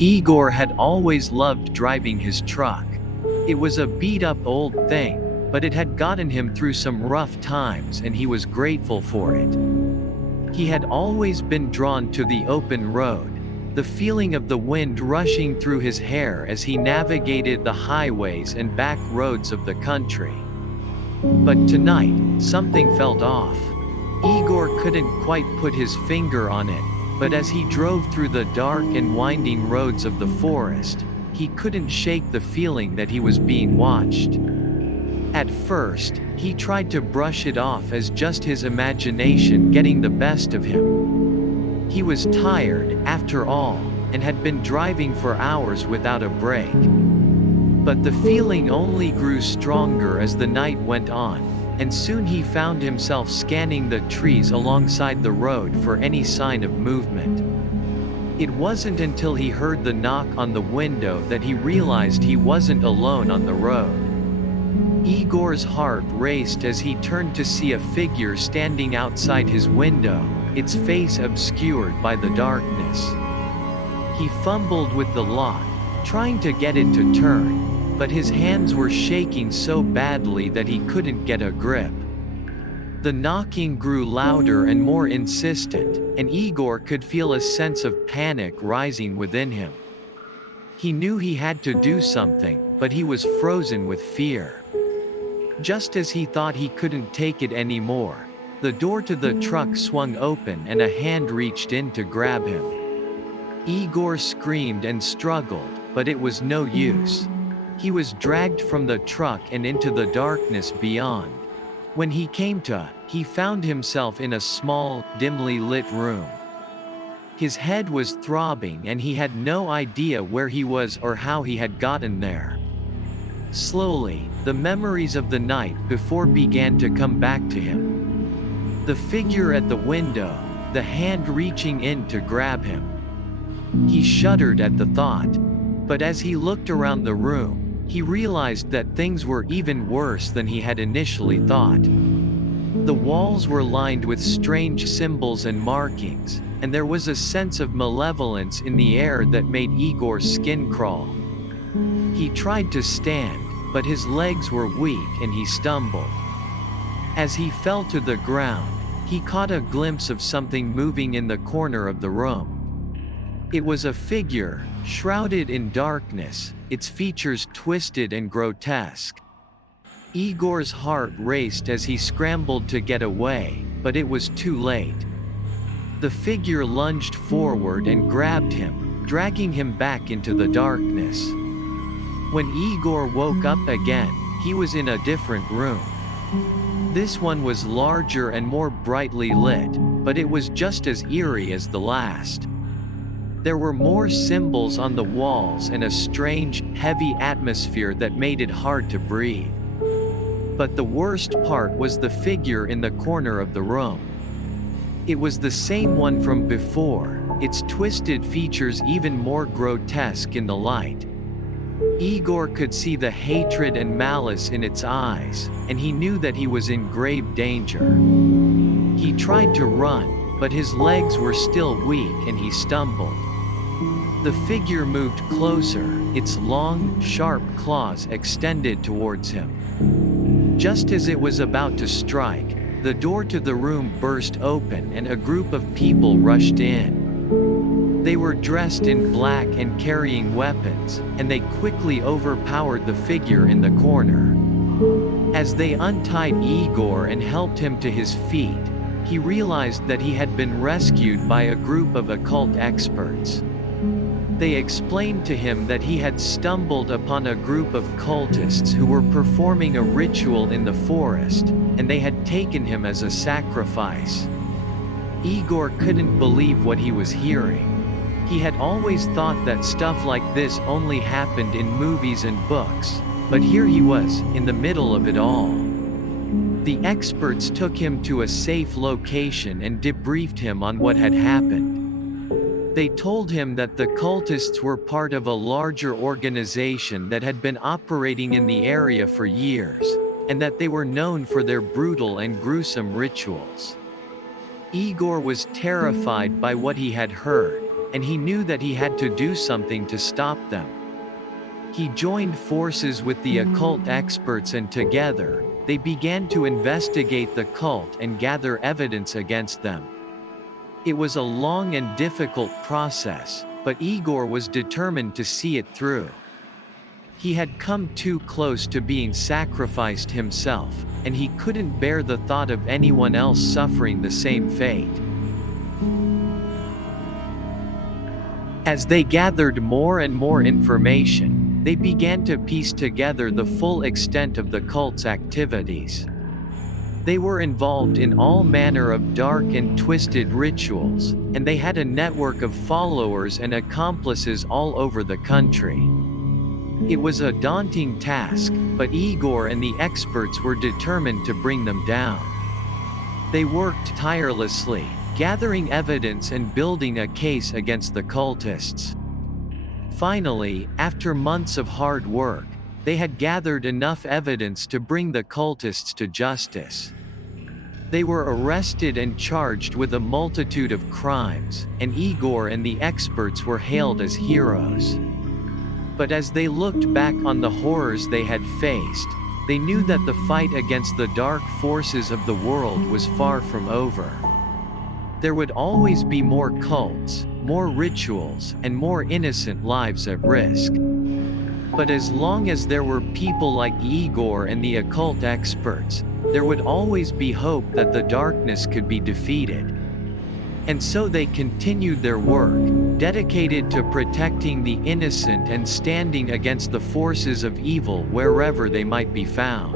Igor had always loved driving his truck. It was a beat-up old thing, but it had gotten him through some rough times and he was grateful for it. He had always been drawn to the open road, the feeling of the wind rushing through his hair as he navigated the highways and back roads of the country. But tonight, something felt off. Igor couldn't quite put his finger on it, but as he drove through the dark and winding roads of the forest, he couldn't shake the feeling that he was being watched. At first, he tried to brush it off as just his imagination getting the best of him. He was tired, after all, and had been driving for hours without a break. But the feeling only grew stronger as the night went on, and soon he found himself scanning the trees alongside the road for any sign of movement. It wasn't until he heard the knock on the window that he realized he wasn't alone on the road. Igor's heart raced as he turned to see a figure standing outside his window, its face obscured by the darkness. He fumbled with the lock, trying to get it to turn, but his hands were shaking so badly that he couldn't get a grip. The knocking grew louder and more insistent, and Igor could feel a sense of panic rising within him. He knew he had to do something, but he was frozen with fear. Just as he thought he couldn't take it anymore, the door to the truck swung open and a hand reached in to grab him. Igor screamed and struggled, but it was no use. He was dragged from the truck and into the darkness beyond. When he came to, he found himself in a small, dimly lit room. His head was throbbing and he had no idea where he was or how he had gotten there. Slowly, the memories of the night before began to come back to him. The figure at the window, the hand reaching in to grab him. He shuddered at the thought. But as he looked around the room, he realized that things were even worse than he had initially thought. The walls were lined with strange symbols and markings, and there was a sense of malevolence in the air that made Igor's skin crawl. He tried to stand, but his legs were weak and he stumbled. As he fell to the ground, he caught a glimpse of something moving in the corner of the room. It was a figure, shrouded in darkness, its features twisted and grotesque. Igor's heart raced as he scrambled to get away, but it was too late. The figure lunged forward and grabbed him, dragging him back into the darkness. When Igor woke up again, he was in a different room. This one was larger and more brightly lit, but it was just as eerie as the last. There were more symbols on the walls and a strange, heavy atmosphere that made it hard to breathe. But the worst part was the figure in the corner of the room. It was the same one from before, its twisted features even more grotesque in the light. Igor could see the hatred and malice in its eyes, and he knew that he was in grave danger. He tried to run, but his legs were still weak and he stumbled. The figure moved closer, its long, sharp claws extended towards him. Just as it was about to strike, the door to the room burst open and a group of people rushed in. They were dressed in black and carrying weapons, and they quickly overpowered the figure in the corner. As they untied Igor and helped him to his feet, he realized that he had been rescued by a group of occult experts. They explained to him that he had stumbled upon a group of cultists who were performing a ritual in the forest, and they had taken him as a sacrifice. Igor couldn't believe what he was hearing. He had always thought that stuff like this only happened in movies and books, but here he was, in the middle of it all. The experts took him to a safe location and debriefed him on what had happened. They told him that the cultists were part of a larger organization that had been operating in the area for years, and that they were known for their brutal and gruesome rituals. Igor was terrified by what he had heard, and he knew that he had to do something to stop them. He joined forces with the occult experts and together, they began to investigate the cult and gather evidence against them. It was a long and difficult process, but Igor was determined to see it through. He had come too close to being sacrificed himself, and he couldn't bear the thought of anyone else suffering the same fate. As they gathered more and more information, they began to piece together the full extent of the cult's activities. They were involved in all manner of dark and twisted rituals, and they had a network of followers and accomplices all over the country. It was a daunting task, but Igor and the experts were determined to bring them down. They worked tirelessly, gathering evidence and building a case against the cultists. Finally, after months of hard work, they had gathered enough evidence to bring the cultists to justice. They were arrested and charged with a multitude of crimes, and Igor and the experts were hailed as heroes. But as they looked back on the horrors they had faced, they knew that the fight against the dark forces of the world was far from over. There would always be more cults, more rituals, and more innocent lives at risk. But as long as there were people like Igor and the occult experts, there would always be hope that the darkness could be defeated. And so they continued their work, dedicated to protecting the innocent and standing against the forces of evil wherever they might be found.